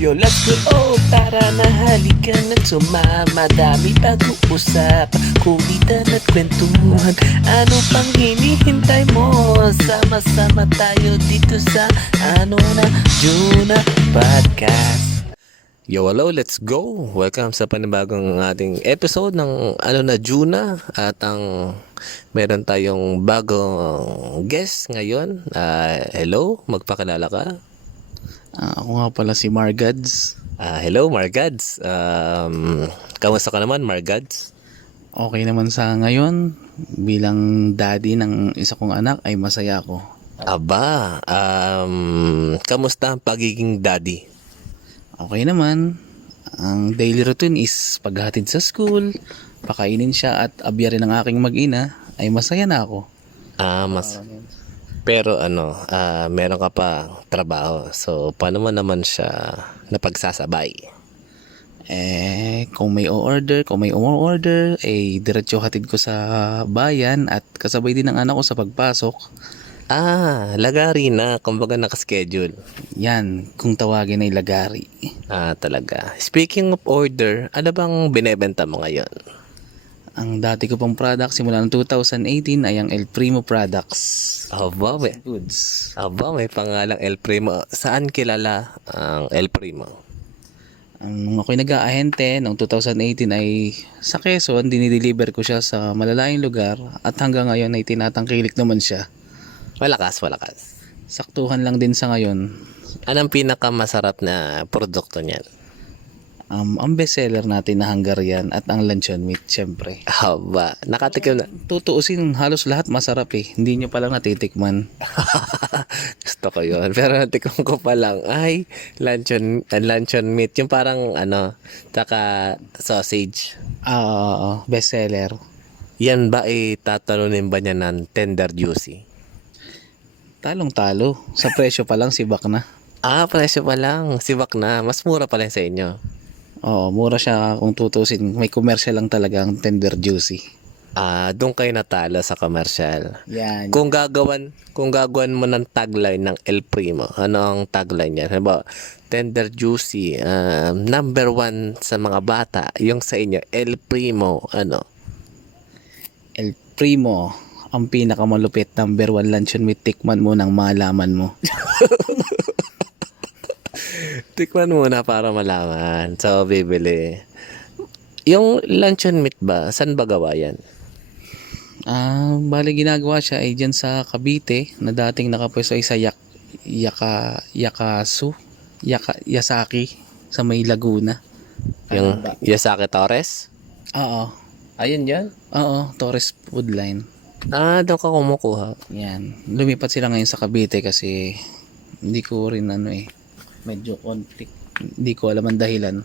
Yo, let's go, oh, tara na halika na sumama. Dami pag-uusap, kulitan at kwentuhan. Ano pang hinihintay mo? Sama-sama tayo dito sa Juna Podcast. Yo, hello, let's go. Welcome sa panibagong ating episode ng Juna. At meron tayong bagong guest ngayon. Hello, magpakilala ka. Ako nga pala si Margads. Hello, Margads. Kamusta ka naman, Margads? Okay naman sa ngayon. Bilang daddy ng isa kong anak ay masaya ako. Aba, kamusta ang pagiging daddy? Okay naman. Ang daily routine is paghatid sa school, pakainin siya at abyarin ng aking mag-ina, ay masaya na ako. Pero meron ka pa trabaho. So, paano mo naman siya napagsasabay? Kung may umorder, diretso hatid ko sa bayan at kasabay din ng anak ko sa pagpasok. Lagari na. Kumbaga nakaschedule. Yan, kung tawagin ay lagari. Talaga. Speaking of order, ano bang binebenta mo ngayon? Ang dati ko pang product simula ng 2018 ay ang El Primo Products. Aba, Goods. may pangalang El Primo. Saan kilala ang El Primo? Nung ako'y nag-aahente noong 2018 ay sa Quezon, dinideliver ko siya sa malalayong lugar at hanggang ngayon ay tinatangkilik naman siya. Malakas. Saktuhan lang din sa ngayon. Anong pinakamasarap na produkto niyan? Ang bestseller natin na Hungarian at ang luncheon meat, syempre. Haba, nakatikim na. Tutuusin, halos lahat masarap eh. Hindi nyo palang natitikman. Gusto ko yun. Pero natikom ko pa lang. Ay, luncheon meat. Yung parang taka sausage. Bestseller. Yan ba tatalunin ba niya ng tender juicy? Talong-talo. Sa presyo pa lang, sibak na. Presyo pa lang. Sibak na. Mas mura pa lang sa inyo. Oo, mura siya kung tutusin. May commercial lang talaga ang tender juicy. Doon kayo natalo sa commercial. Yan. Kung gagawin mo ng tagline ng El Primo, ano ang tagline niya? Halimbawa, tender juicy, number 1 sa mga bata. Yung sa inyo, El Primo, El Primo, ang pinakamalupit, number 1 luncheon meat, tikman mo nang malaman mo. Tikman muna para malaman. So, bibili. Yung luncheon meat ba, saan ba gawa yan? Bali ginagawa siya ay dyan sa Cavite na dating nakapwesto ay sa Yasaki sa may Laguna. Yung Yasaki Torres? Oo. Ayun yan? Oo, Torres Foodline. Doon ka kumukuha. Yan. Lumipat sila ngayon sa Cavite kasi hindi ko rin medyo conflict. Hindi ko alam ang dahilan.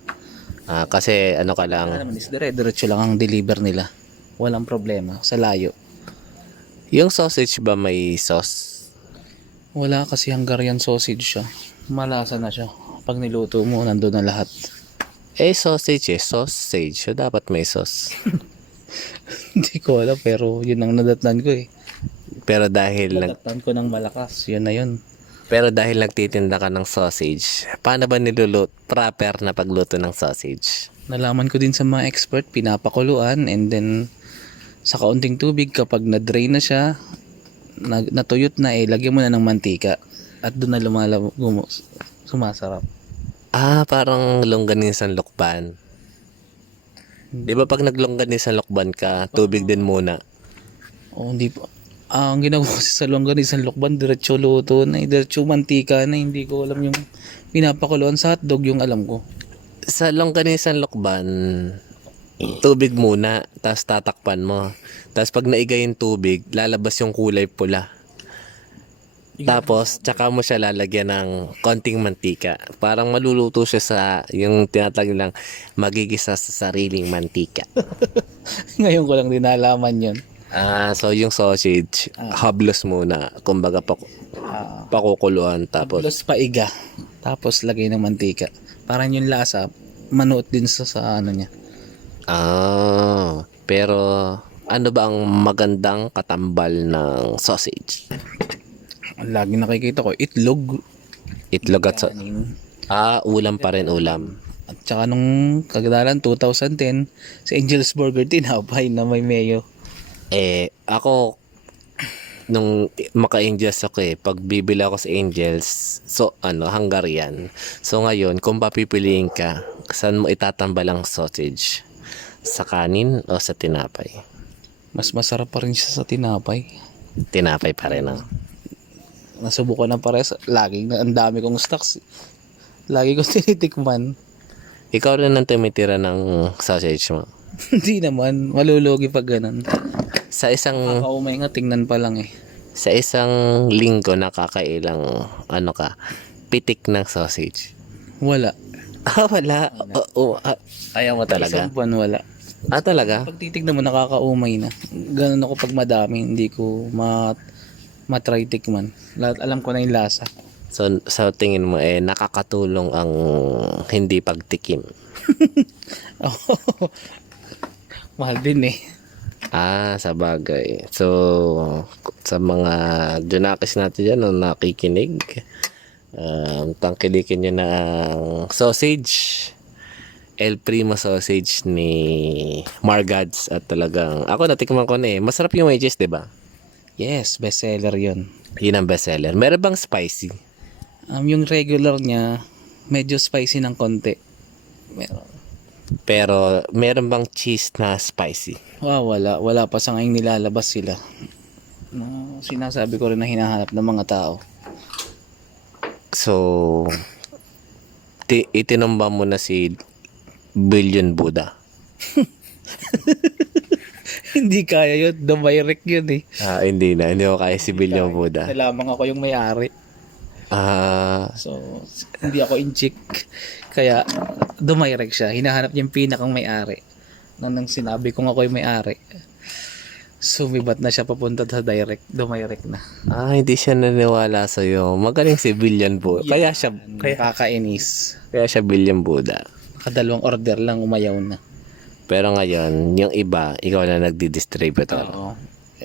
Kasi ka lang. Naman is diretso lang ang deliver nila. Walang problema sa layo. Yung sausage ba may sauce? Wala kasi Hungarian sausage siya. Malasa na siya. Pag niluto mo, nandun na lahat. Sausage. So, dapat may sauce. Hindi ko alam pero yun ang nadatnan ko eh. Pero dahil Nadatnan ko ng malakas. Yun na yun. Pero dahil nagtitinda ka ng sausage, paano ba proper na pagluto ng sausage? Nalaman ko din sa mga expert, pinapakuluan and then sa kaunting tubig kapag na-drain na siya, natuyot na lagyan mo na ng mantika at doon na sumasarap. Parang longganisan lukban. Di ba pag naglongganisan lukban ka, tubig din muna? Hindi pa. Ang ginagawa ko sa longganisan lukban, diretso luto na, diretso mantika na, hindi ko alam yung pinapakuluan sa hotdog yung alam ko. Sa longganisan lukban, tubig muna, tapos tatakpan mo. Tapos pag naigay yung tubig, lalabas yung kulay pula. Tapos, tsaka mo siya lalagyan ng konting mantika. Parang maluluto siya sa yung tinatawag lang magigisa sa sariling mantika. Ngayon ko lang din nalaman yun. So yung sausage, hablos muna. Kumbaga pakukuluan. Tapos Plus paiga. Tapos lagay ng mantika. Parang yung lasa, manuot din sa niya. Pero ano ba ang magandang katambal ng sausage? Lagi nakikita ko, itlog. Itlog at Kanin. Ulam pa rin, ulam. At saka nung kagadalan 2010, sa Angel's Burger tinapay na may mayo. Ako, nung maka-Angels ako pag bibili ako sa Angels, so Hungarian. So ngayon, kung papipiliin ka, saan mo itatambal ang sausage? Sa kanin o sa tinapay? Mas masarap pa rin siya sa tinapay. Tinapay pa rin. Nasubukan na pares. Laging ang dami kong stocks. Lagi ko tinitikman. Ikaw rin ang tumitira ng sausage mo. Hindi naman. Malulugi pag ganun. Sa isang Kakaumay nga, tingnan pa lang eh. sa isang linggo nakakailang pitik ng sausage. Wala. Wala. Ayaw mo talaga? Isang buwan wala. Talaga? Pag titignan mo, nakakaumay na. Ganun ako pag madami. Hindi ko matry tikman. Lahat alam ko na yung lasa. So, sa tingin mo, nakakatulong ang hindi pagtikim. Mahal din eh. Sa bagay. So, sa mga Junakis natin dyan, no, nakikinig, tangkilikin nyo na ang sausage. El Primo sausage ni Margads. At talagang, ako natikman ko na masarap yung wedges, diba? Yes, bestseller yun. Yun ang bestseller. Meron bang spicy? Yung regular niya, medyo spicy ng konti. Meron. Pero, meron bang cheese na spicy? Wala. Wala pa sa ngayon nilalabas sila. Sinasabi ko rin na hinahanap ng mga tao. So, itinumba mo na si Billion Buddha. Hindi kaya yun. Dumayrek yun eh. Hindi na. Hindi ko kaya si Billion Buddha. Lamang ako yung may-ari. So, hindi ako inchik. Kaya, dumayrek siya. Hinahanap niya yung pinakang may-ari. Nang sinabi kong ako yung may-ari, sumibat na siya papunta sa direct. Dumayrek na. Hindi siya naniwala sa'yo. Magaling si Billion Buddha. Kaya siya Kakainis. Billion Buddha. Kadalawang order lang, umayaw na. Pero ngayon, yung iba, ikaw na nagdi-distributor. Oo.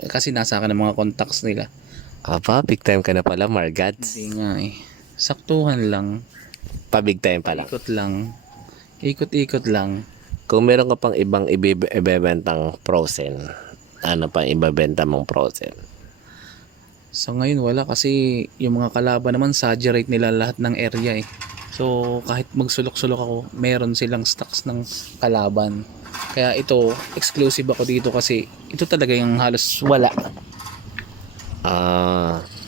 Kasi nasa akin ang mga contacts nila. Big time ka na pala, Margads. Hindi nga eh. Saktuhan lang. Big time pala. Ikot lang. Ikot-ikot lang. Kung meron ka pang ibang ibebentang frozen, ano pa ibebenta mong frozen? So ngayon wala kasi yung mga kalaban naman saturate nila lahat ng area eh. So kahit magsulok-sulok ako, meron silang stocks ng kalaban. Kaya ito, exclusive ako dito kasi ito talaga yung halos wala.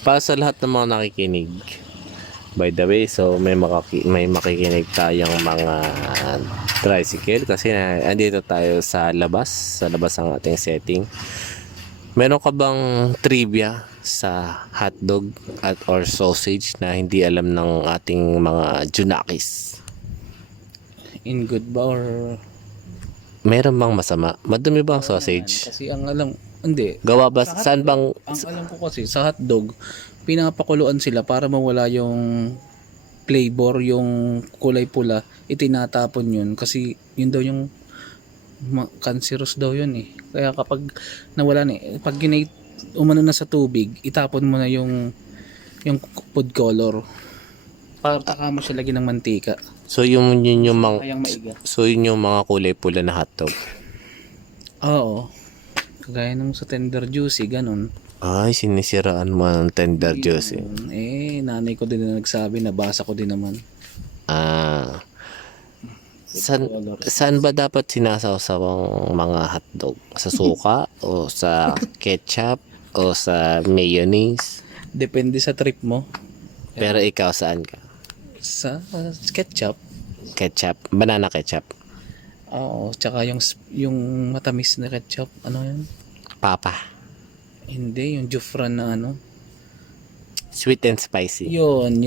Para sa lahat ng mga nakikinig, by the way, so may makikinig tayong mga tricycle kasi andito tayo sa labas ang ating setting. Meron ka bang trivia sa hotdog or sausage na hindi alam ng ating mga Junakis? In good ba or Meron bang masama? Madumi ba ang sausage? kasi ang alam, hindi. Gawa ba? Saan bang? Ang alam ko kasi sa hotdog, pinapakuluan sila para mawala yung flavor, yung kulay pula, itinatapon yun kasi yun daw yung cancerous daw yun eh. Kaya kapag nawala na pag umano na sa tubig, itapon mo na yung food color. Para saka mo siya lagyan ng mantika. So yung mga Kayang maiga. so yun yung mga kulay pula na hotdog. Oo. Kagaya nung sa tender juicy, ganun. Ay, sinisiraan mo ng tender juice. Nanay ko din na nagsabi, nabasa ko din naman. Saan ba dapat sinasawsaw ang mga hotdog? Sa suka o sa ketchup o sa mayonnaise? Depende sa trip mo. Pero ikaw saan ka? Sa ketchup. Ketchup, banana ketchup. Oo, tsaka yung matamis na ketchup, ano yun? Papa. Hindi, yung Jufran na ano. Sweet and spicy. Yun.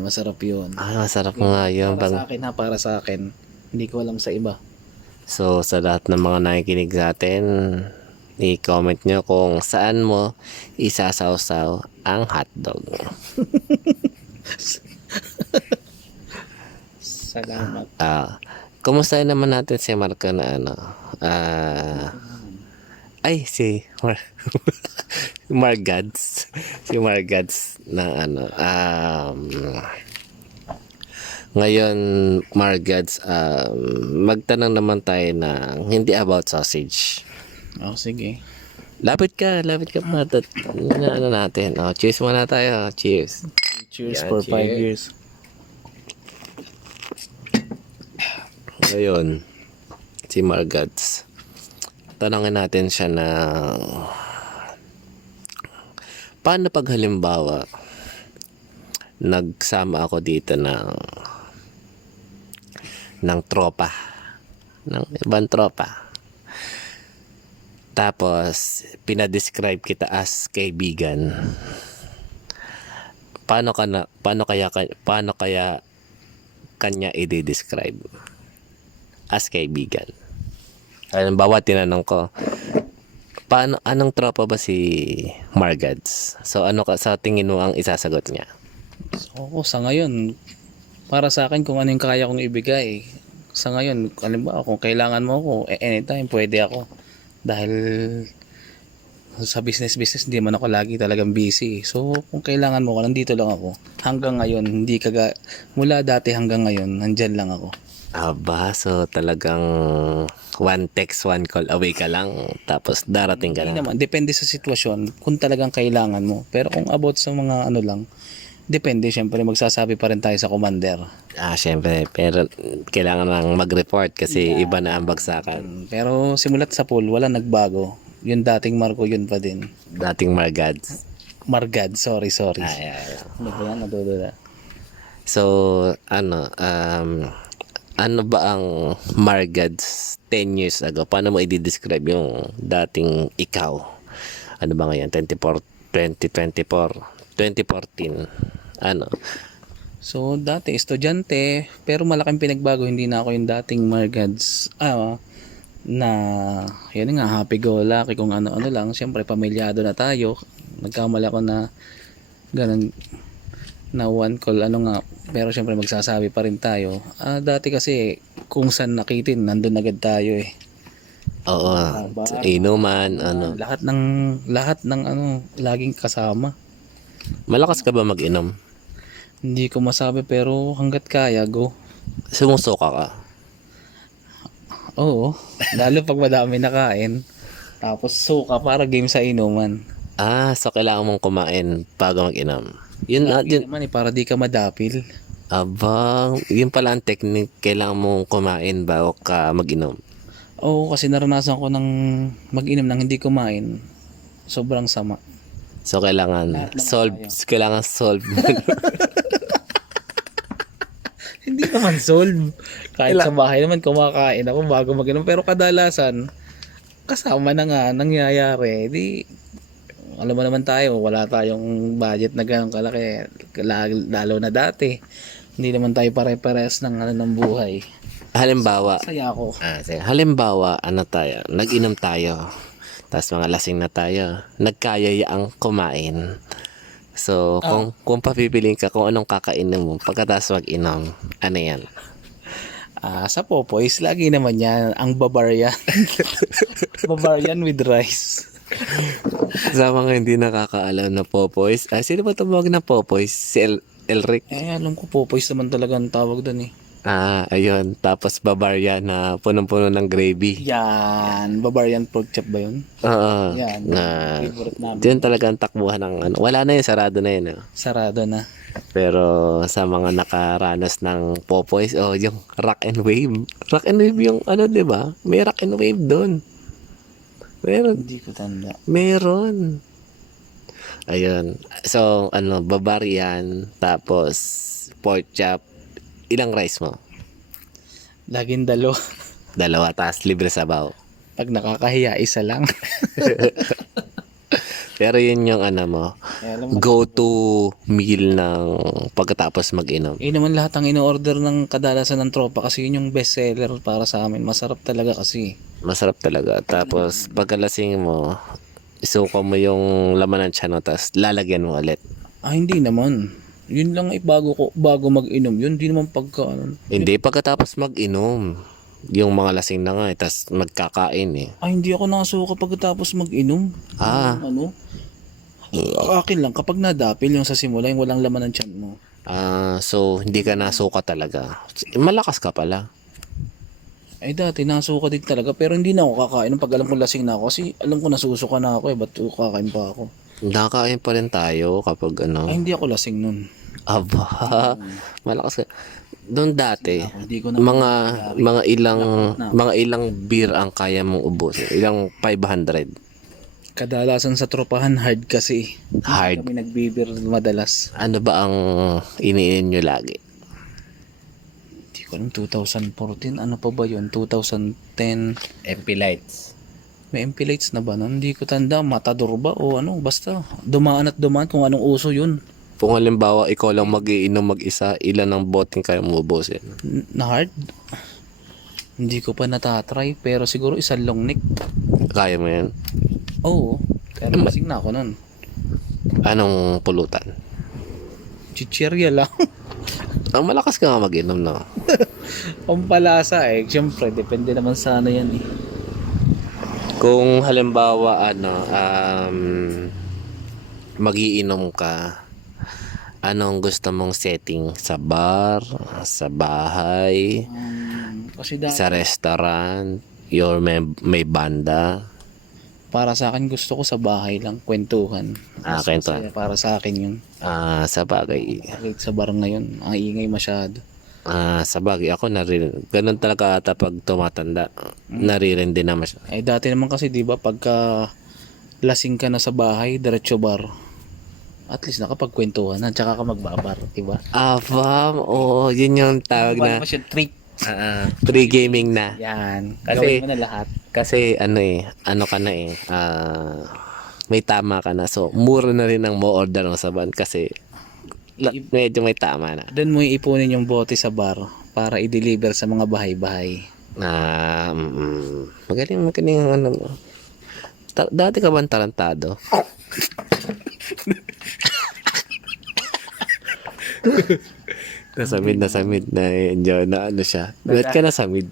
Masarap yun. Masarap nga yun. Para sa akin. Hindi ko alam sa iba. So, sa lahat ng mga nakikinig sa atin, i-comment nyo kung saan mo isasawsaw ang hotdog. Salamat. Kumusta naman natin si Marco na si Margads. Si Margads na Ngayon, Margads, magtanong naman tayo na hindi about sausage. Oh, sige. Lapit ka pa. Ano natin? Oh, cheers muna tayo. Cheers. Cheers Yan, for cheers. 5 years. Ngayon, si Margads. Tanongin natin siya na paano pag halimbawa nagsama ako dito ng tropa, ng ibang tropa. Tapos pinadescribe kita as kaibigan. Paano kaya kanya i-describe as kaibigan? Halimbawa, tinanong ko, anong tropa ba si Margads? So, ano ka sa tingin mo ang isasagot niya? So, sa ngayon, para sa akin kung ano yung kaya kong ibigay. Sa ngayon, halimbawa, kung kailangan mo ako, anytime pwede ako. Dahil sa business, hindi man ako lagi talagang busy. So, kung kailangan mo ako, nandito lang ako. Hanggang ngayon, mula dati hanggang ngayon, nandyan lang ako. Aba, so talagang one text, one call away ka lang, tapos darating ka Hindi na. naman, depende sa sitwasyon kung talagang kailangan mo. Pero kung about sa mga ano lang, depende, syempre magsasabi pa rin tayo sa commander. Syempre, pero kailangan lang mag-report kasi iba na ang bagsakan. Pero simulat sa pool, wala nagbago. Yung dating Marco, yun pa din. Dating Margads. Margad, sorry. Ay. Ano ba yan? Nadudula. So, ano ba ang Margads 10 years ago? Paano mo i-describe yung dating ikaw? Ano ba ngayon? 2014? Ano? So, dati, estudyante, pero malaking pinagbago. Hindi na ako yung dating Margads. Na, yan nga, happy-go-lucky, kung ano-ano lang. Siyempre, pamilyado na tayo. Nagkamali ako na, ganun, na one call, pero siyempre magsasabi pa rin tayo. Dati kasi, kung saan nakitin, nandun agad tayo eh. Oo. Inuman, Lahat ng laging kasama. Malakas ka ba mag-inom? Hindi ko masabi, pero hanggat kaya, go. Sumusuka ka? Oo, lalo pag madami nakain. Tapos suka para game sa inuman. So kailangan mong kumain bago mag-inom. Yun Naman para di ka madapil. Abang, yun pala ang technique. Kailangan mong kumain bago ka mag-inom. Oo, kasi naranasan ko ng mag-inom nang hindi kumain. Sobrang sama. So kailangan kailangan solve. Hindi naman solve. Kahit sa bahay naman kumakain ako bago mag-inom. Pero kadalasan, kasama na nga, nangyayari. Di, alam mo naman tayo, wala tayong budget na gano'ng kalaki. Lalo na dati. Hindi naman tayo pare-pares ng buhay. Halimbawa, Saya ako. halimbawa, nag-inom tayo. Tapos mga lasing na tayo. Nagkayaya ang kumain. So, kung papipiliin ka kung anong kakainin mo pagkatapos mag-inom, ano yan? Sa Popoy's, lagi naman yan, ang Bavarian. Bavarian with rice. Sa mga hindi nakakaalam na Popoy's, sino ba tumawag na Popoy's? Si Elric? Alam ko Popoy's naman talaga ang tawag doon eh. Ayun. Tapos Bavaria na punong-puno ng gravy. Yan, Bavarian pork chop ba yun? Oo. Yan, favorite namin. Yun talaga ang takbuhan ng wala na yun, sarado na yun. Sarado na. Pero sa mga nakaranas ng Popoy's, yung rock and wave. Rock and wave yung di ba? May rock and wave doon. Meron. Hindi ko tanda. Meron. Ayun. So, Bavarian, tapos pork chop. Ilang rice mo? Laging dalo. 2, tapos libre sabaw. Pag nakakahiya, isa lang. Pero yun yung go-to meal ng pagkatapos mag-inom. Naman lahat ang ino-order ng kadalasan ng tropa kasi yun yung best seller para sa amin. Masarap talaga kasi. Masarap talaga. Tapos pagkalasing mo, isuko mo yung laman ng tiyan mo, tapos lalagyan mo ulit. Hindi naman. Yun lang bago mag-inom. Yun di naman pagka Hindi, pagkatapos mag-inom. Yung mga lasing na nga, tapos magkakain eh. hindi ako nakasuka pagkatapos mag-inom. Akin lang, kapag nadapil yung sa simula, yung walang laman ng tiyan mo. So, hindi ka nasuka talaga. Malakas ka pala. Ay dati nasuka din talaga pero hindi na ako kakain ng pag alam ko lasing na ako kasi alam ko nasusuka na ako ba't kakain pa ako? Nakakain pa rin tayo kapag ano. Ay hindi ako lasing nun. Aba, malakas ka. Doon dati, Hindi ko na mga ilang beer ang kaya mong ubusin. Ilang 500. kadalasan sa tropahan hard kasi. Hard. Kami nagbibir madalas. Ano ba ang iniin nyo lagi? Hindi ko alam 2014 ano pa ba yun? 2010 MP Lights. may MP lights na ba nun? Hindi ko tanda matador ba o ano basta dumaan at dumaan kung anong uso yun. Kung halimbawa ikaw lang mag-iinom mag-isa, ilan ang boteng kaya mo ubusin? Na hard? Hindi ko pa natatry pero siguro isang long neck. Kaya mo yan? Oo. Pero lasing na ako nun. Anong pulutan? Chichirya lang. Ang malakas ka nga mag-inom, no? Pampalasa eh. Siyempre, depende naman sa ano yan eh. Kung halimbawa, magiinom ka, anong gusto mong setting? Sa bar, sa bahay, Kasi dati, sa restaurant, may banda? para sa akin gusto ko sa bahay lang, kwentuhan. Mas Kwentuhan. masaya para sa akin yun. Sa bagay. Kahit sa bar ngayon, ang ingay masyado. Sa bagay, ako ganun talaga ata pag tumatanda. Naririndi naman siya. Eh dati naman kasi 'di ba pagka lasing ka na sa bahay, diretso bar. At least nakapagkwentuhan at saka ka magbabar, 'di ba? Fam, oo, yun yung tawag Wala na naman siya treat. pre-gaming na. Yan. Kasi- Gawin mo na lahat. Kasi ano ka na may tama ka na. So, mura na rin ang mo-order mo sa van kasi medyo may tama na. Doon mo iipunin yung bote sa bar para i-deliver sa mga bahay-bahay. Magaling ang ano mo. Dati ka ba tarantado? nasamid na enjoy na ano siya. Ba't ka nasamid?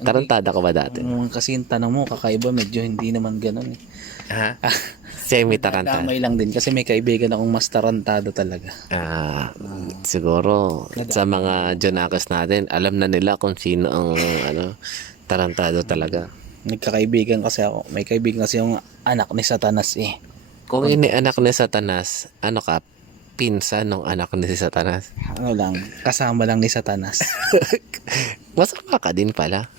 Tarantada ka ba dati? Kasi yung tanong mo, kakaiba, medyo hindi naman ganun eh. Ha? Semi-tarantado. Damay lang din kasi may kaibigan akong mas tarantado talaga. Siguro sa mga Jonakos natin, alam na nila kung sino ang tarantado talaga. Nagkakaibigan kasi ako. May kaibigan kasi yung anak ni Satanas eh. Kung ini anak ni Satanas, ano ka? Pinsan ng anak ni Satanas. Ano lang, kasama lang ni Satanas. Masama ka din pala.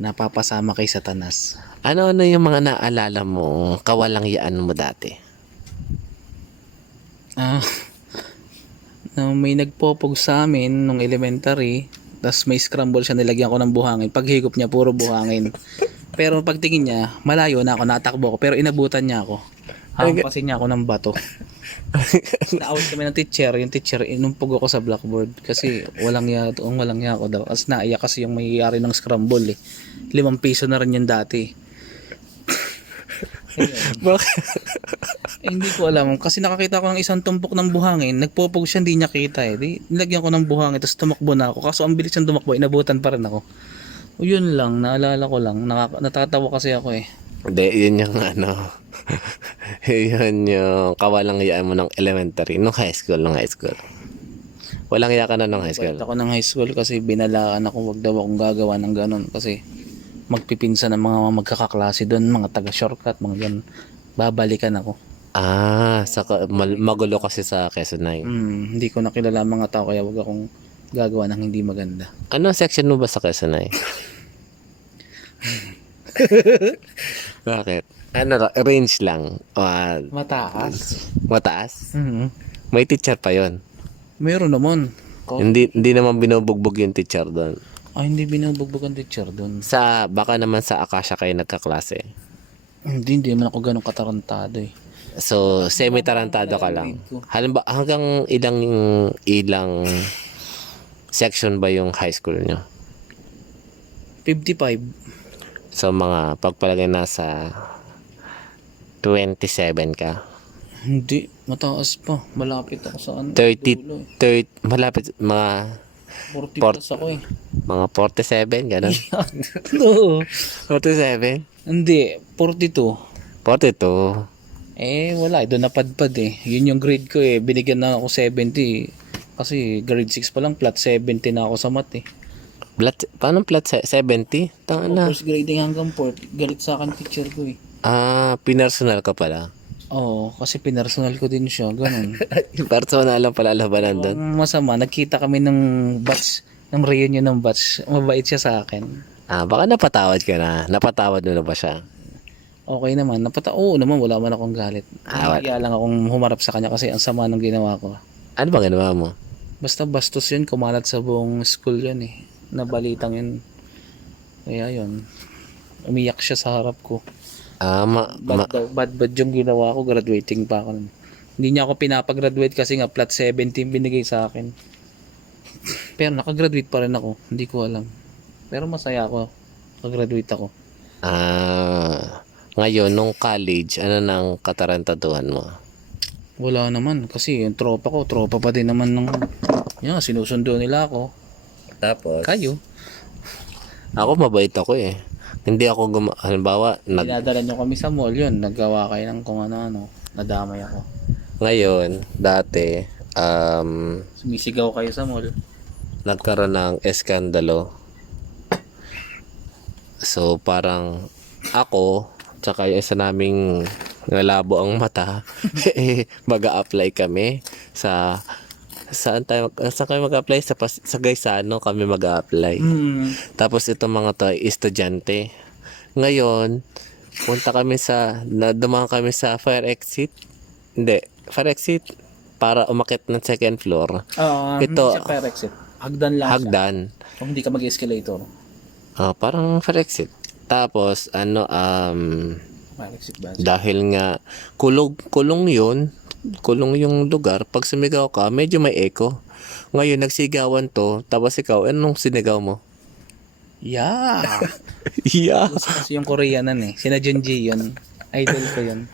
Napapasama kay Satanas. Ano yung mga naalala mo, kawalangyaan mo dati? May nagpopog sa amin nung elementary, tapos may scramble siya, nilagyan ko ng buhangin. Paghigop niya, puro buhangin. Pero pagtingin niya, malayo na ako, natakbo ako, pero inabutan niya ako. Hampasin niya ako ng bato. Na-out kami ng teacher, yung teacher, inumpog ako sa blackboard kasi walang ya ako daw. As naiyak kasi yung may-ari ng scramble eh. 5 piso na rin yan dati. Hindi ko alam kasi nakakita ko ng isang tumpok ng buhangin, nagpopog siya, hindi niya kita eh. Di, nilagyan ko ng buhangin tapos tumakbo na ako. Kaso ang bilis siyang tumakbo, inabutan pa rin ako. O yun lang, naalala ko lang. Natatawa kasi ako eh. Hindi, yun yung yun yung kawalangyaan mo ng elementary, nung high school. Walang iya ka na ng high school. Balik ako ng high school kasi binalaan ako, wag daw akong gagawa ng ganun kasi magpipinsan ng mga magkakaklase doon, mga taga-shortcut, mga ganun. Babalikan ako. Magulo kasi sa Quezon 9. Hindi ko nakilala ang mga tao kaya wag akong gagawa ng hindi maganda. Ano section mo ba sa Quezon 9? Bakit? Range lang. Mataas. Mataas? May teacher pa yon. Meron naman. Hindi naman binubugbog yung teacher doon. Hindi binubugbog ang teacher doon. Baka naman sa Akasha kayo nagkaklase. Hindi naman ako ganun katarantado eh. So, semi-tarantado ka lang. Halimbawa, hanggang ilang section ba yung high school nyo? 55. So, mga pagpalagay nasa 27 ka. Hindi, mataas pa. Malapit ako sa 30, malapit, mga 40 plus ako eh. mga 47, gano'n. No. 47? Hindi, 42. 42. Wala, doon napadpad eh. Yun yung grade ko eh. Binigyan na ako 70. Kasi grade 6 pa lang, flat 70 na ako sa math eh. Paano flat 70? Tanga na. First grading hanggang 4th, galit sa akin teacher ko eh. Pinersonal ka pala. Oo, kasi pinersonal ko din siya, ganun. Personal lang pala labanan doon. Ang masama, nagkita kami ng batch, ng reunion ng batch. Mabait siya sa akin. Baka napatawad ka na. Napatawad mo na ba siya? Okay naman, oo naman, wala man akong galit. Wala. Kaya lang akong humarap sa kanya kasi ang sama ng ginawa ko. Ano ba ginawa mo? Basta bastos yun, kumalat sa buong school yun eh. Nabalitang yun. Kaya yun, umiyak siya sa harap ko. Bad yung ginawa ko, graduating pa ako. Hindi niya ako pinapag-graduate kasi nga flat 17 binigay sa akin. Pero nakagraduate pa rin ako, hindi ko alam. Pero masaya ako, nakagraduate ako. Ngayon, nung college, ano nang katarantaduhan mo? Wala naman, kasi yung tropa pa din naman ng, sinusundo nila ako. Tapos? Kayo? Ako mabait ako eh. Hindi ako halimbawa, Dinadala nyo kami sa mall, yun, naggawa kayo ng kung ano-ano, nadamay ako. ngayon, dati, Sumisigaw kayo sa mall. nagkaroon ng eskandalo. So, parang ako, tsaka yung isa naming ngalabo ang mata, mag-a-apply kami sa saan kayo mag-apply? Sa Gaisano kami mag-a-apply. Tapos itong mga to, estudyante. Ngayon, dumaan kami sa fire exit. Hindi, fire exit para umakit ng second floor. Hindi siya fire exit. Hagdan lang siya. Hagdan. Kung hindi ka mag-escalator. Parang fire exit. Tapos, Fire exit ba? dahil nga kulong yung lugar, pag sumigaw ka, medyo may echo. Ngayon, nagsigawan to, tapos ikaw, anong sinigaw mo? Yeah! Yeah. Kasi yung Koreanan eh. Sina Junji yun. Idol ko yun.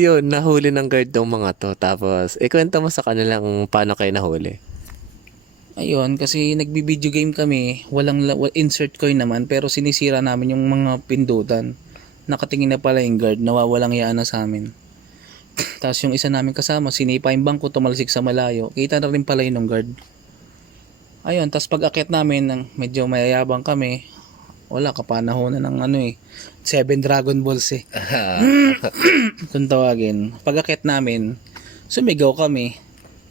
Yun, nahuli ng guard ng mga to. Tapos, ikwento mo sa kanilang paano kayo nahuli. Ayun, kasi nagbi-video game kami. Insert coin naman, pero sinisira namin yung mga pindutan. Nakatingin na pala yung guard, nawawalang yaan na sa amin. Tapos yung isa namin kasama, sinipa yung bangko, tumalsik sa malayo. Kita na rin pala yun ng guard. Ayun, tapos pag akyat namin, medyo mayayabang kami. Wala, kapanahonan ng 7 Dragon Balls eh. Kung tawagin. Pag akyat namin, sumigaw kami.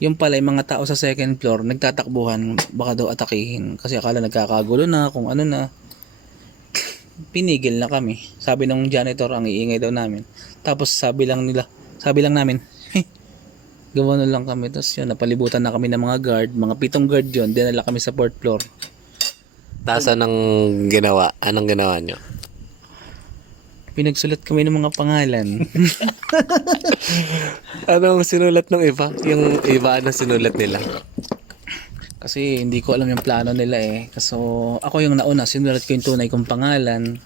Yung pala yung mga tao sa second floor, nagtatakbuhan, baka daw atakihin. Kasi akala nagkakagulo na, kung ano na. Pinigil na kami. Sabi ng janitor, ang iingay daw namin. Tapos sabi lang namin, gawano lang kami. Tapos yun, napalibutan na kami ng mga guard, mga 7 guard yun, dinala kami sa 4th floor. Tapos anong ginawa? Anong ginawa nyo? Pinagsulat kami ng mga pangalan. Anong sinulat ng iba? Yung iba, anong sinulat nila? Kasi hindi ko alam yung plano nila eh. So, ako yung nauna, sinulat ko yung tunay kong pangalan.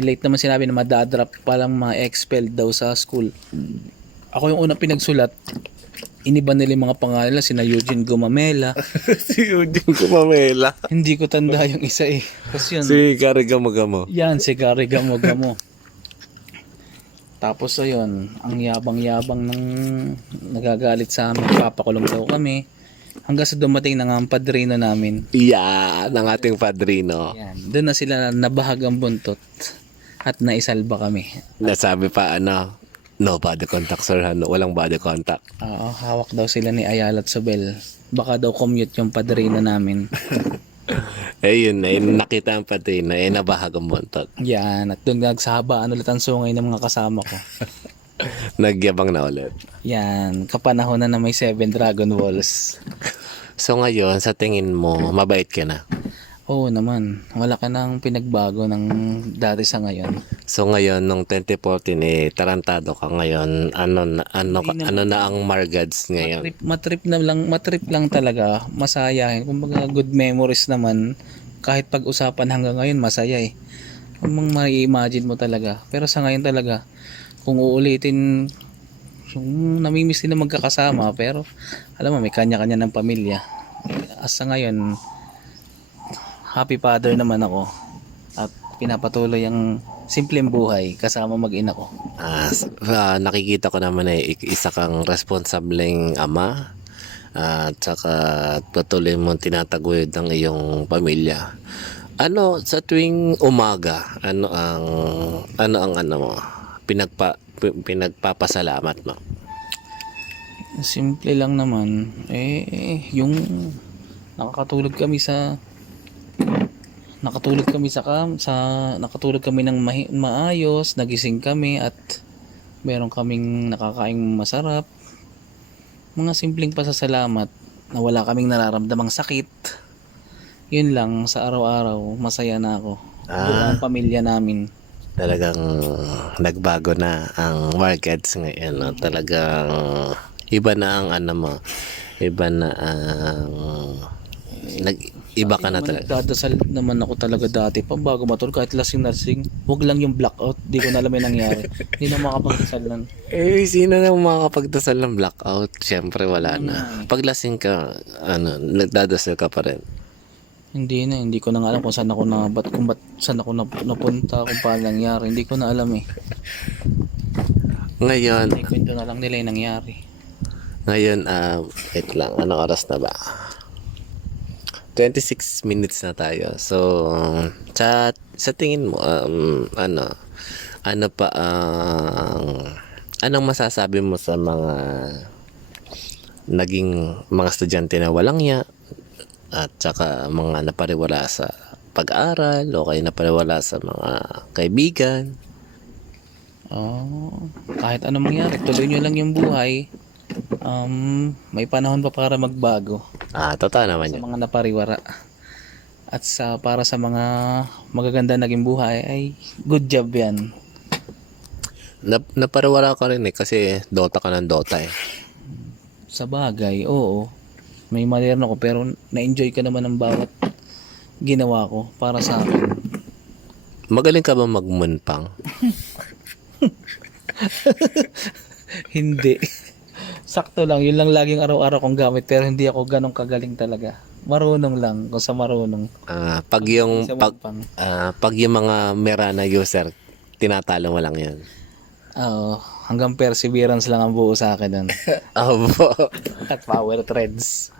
Late naman sinabi na madadrop palang ma-expelled daw sa school. Ako yung unang pinagsulat. Iniba nila yung mga pangalan nila, sina Eugene Gumamela. Si Eugene Gumamela. Hindi ko tanda yung isa eh. Kasi yun, Si Gary Gamo-Gamo. yan, si Gary Gamo-Gamo. Tapos ayun, ang yabang-yabang ng nagagalit sa amin, papakulong daw kami. Hanggang sa dumating na nga ang padrino namin. Yeah, ng ating padrino. Yan, doon na sila nabahag ang buntot at naisalba kami. Nasabi pa no body contact sir, walang body contact. Hawak daw sila ni Ayala at Sobel. Baka daw commute yung padrino namin. Ayun, nakita ang padrino, nabahag ang buntot. Yan, at doon nagsahabaan ulit ang sungay ng mga kasama ko. Nagyabang na ulit. Yan, kapanahon na may 7 Dragon Balls. So ngayon, sa tingin mo, mabait ka na? Oo naman, wala ka nang pinagbago ng dati sa ngayon. So ngayon, nung 2014, tarantado ka ngayon. Ano na ang Margads ngayon? Matrip lang talaga, masayahin. Kumbaga good memories naman, kahit pag-usapan hanggang ngayon masaya eh. Kung mai-imagine mo talaga. Pero sa ngayon talaga, kung uulitin, yung namimiss din na magkakasama, pero alam mo, may kanya-kanya ng pamilya. Sa ngayon, happy father naman ako at pinapatuloy ang simpleng buhay kasama mag-ina ko. Nakikita ko naman isa kang responsableng ama at saka patuloy mong tinataguyod ng iyong pamilya. Ano sa tuwing umaga, ano mo pinagpapasalamat mo? Simple lang naman. Yung nakatulog kami ng maayos, nagising kami at meron kaming nakakaing masarap. Mga simpleng pasasalamat na wala kaming nararamdamang sakit. Yun lang, sa araw-araw, masaya na ako. Buong pamilya namin. Talagang nagbago na ang markets ngayon, no? Talagang iba na ang iba na ang iba ka na talaga. Nagdadasal naman ako talaga dati pa bago matulog, kahit lasing-lasing. Huwag lang yung blackout, di ko na alam yung nangyari. Hindi na makapagdasal lang. Sino na makakapagdasal ng blackout? Siyempre wala na. Pag lasing ka, nagdadasal ka pa rin. Hindi ko na nga alam kung saan ako saan ako napunta, kung paano nangyari. Hindi ko na alam eh. Ngayon, Kwento na lang nila yung nangyari. wait lang, anong oras na ba? 26 minutes na tayo. So, sa tingin mo, anong masasabi mo sa mga naging mga estudyante na walang ya at saka mga napariwala sa pag-aaral o kaya napariwala sa mga kaibigan? Kahit anong mangyari, tuloy nyo lang yung buhay. May panahon pa para magbago. Totoo naman Sa yun. mga napariwara. At para sa mga magaganda naging buhay, ay good job yan. Napariwala ka rin kasi Dota ka ng Dota eh. Sa bagay, oo. May mali rin ako, pero na-enjoy ko naman ang bawat ginawa ko para sa akin. Magaling ka ba magmunpang? Hindi. Sakto lang, yun lang laging araw-araw kong gamit, pero hindi ako ganong kagaling talaga. Marunong lang, kung sa marunong. Pag yung Sa pag, pang. pag yung mga Merana user, tinatalo mo lang yun. Oo, hanggang perseverance lang ang buo sa akin nun. At power threads.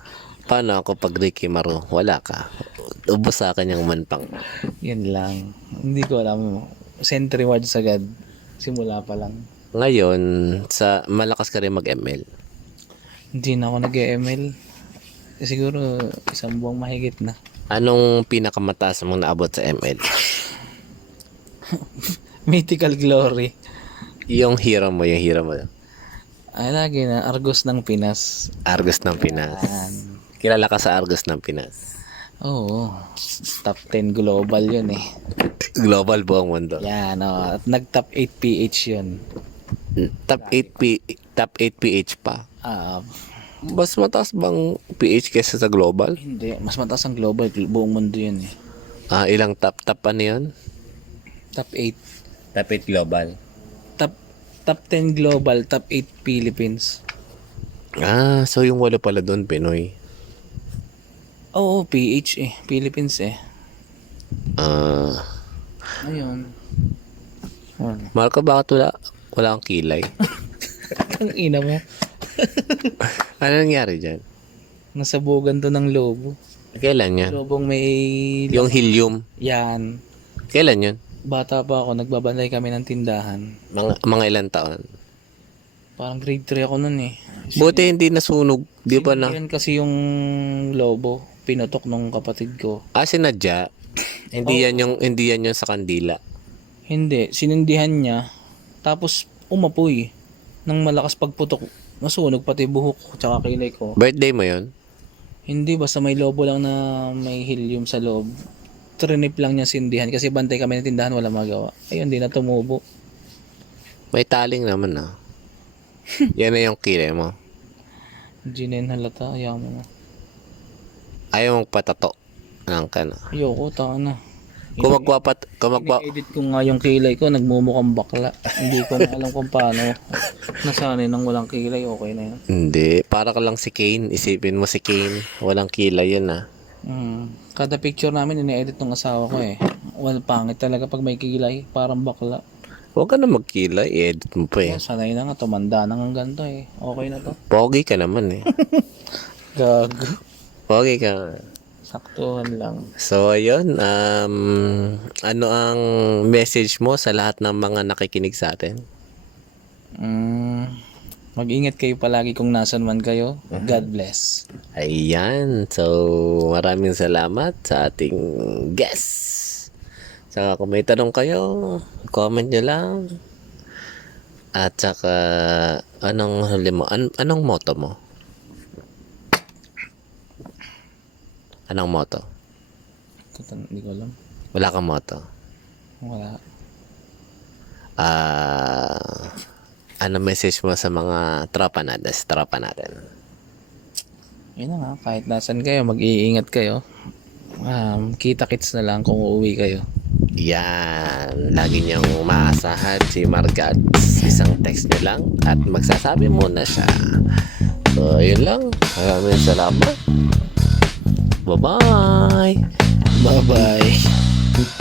Paano ako pag Ricky Maru? Wala ka. Ubos sa akin yung manpang. Yun lang. Hindi ko alam. Send rewards agad. Simula pa lang. Ngayon, malakas ka rin mag-ML. Hindi na ako nag-ML. Siguro isang buwang mahigit na. Anong pinakamataas mong naabot sa ML? Mythical Glory. Yung hero mo. Ay, lagi na. Argos ng Pinas. Argos ng Pinas. Yan. Kilala ka sa Argos ng Pinas. Oo. Top 10 global yun eh. Global buong mundo. Yan, at nag-top 8 PH yun. Top 8 PH pa. Mas mataas bang PH kaysa sa global? Hindi. Mas mataas ang global. Buong mundo yun eh. Ilang top ano yun? Top 8. Top 8 global. Top 10 global. Top 8 Philippines. So yung wala pala doon, Pinoy. Oo, PH eh. Philippines eh. Ayun. Marco, bakit wala kang kilay? Ang ina mo. Ano nangyari dyan? Nasabugan to ng lobo. Kailan yan? Lobong may... Yung helium. Yan. Kailan yun? Bata pa ako, nagbabantay kami ng tindahan. Mga ilang taon? Parang grade 3 ako nun eh. Buti hindi nasunog. Di ba na? Yan kasi yung lobo. Pinutok nung kapatid ko. Sinadya. Hindi yan yung sa kandila. Hindi. Sinindihan niya. Tapos umapoy. Nang malakas pagputok. Nasunog pati buhok ko tsaka kilay ko. Birthday mo yun? Hindi. Basta may lobo lang na may helium sa loob. Trinip lang niya sindihan. Kasi bantay kami ng tindahan. Wala magawa. Ayun, di na tumubo. May taling naman Yan na yung kilay mo. Hindi na yun halata. Ayaw mo na. Ayaw mong patato. Ayoko, taka na. Edit ko nga yung kilay ko, nagmumukhang bakla. Hindi ko na alam kung paano. Nasanay nang walang kilay, okay na yun. Hindi. Para ka lang si Kane. Isipin mo si Kane. Walang kilay yun Kada picture namin, ine-edit ng asawa ko eh. Pangit talaga pag may kilay. Parang bakla. Huwag ka na magkilay. I-edit mo pa Sanay na nga, tumanda na nga ganito eh. Okay na to. Pogi ka naman Gago. Okay ka. Saktuhan lang. So, ayun. Ano ang message mo sa lahat ng mga nakikinig sa atin? Mag-ingat kayo palagi kung nasan man kayo. God bless. Ayan. So, maraming salamat sa ating guest. Saka kung may tanong kayo, comment nyo lang. At saka, anong huli mo? Anong motto mo? Anong motto? Hindi ko alam. Wala kang motto. Wala. Ano message mo sa mga tropa natin? Yun na nga. Kahit nasan kayo, mag-iingat kayo. Kita-kits na lang kung uuwi kayo. Yan. Lagi niyong maasahan si Margads. Isang text niyo lang at magsasabi muna siya. So, yun lang. Maraming salamat. Bye-bye. Bye-bye.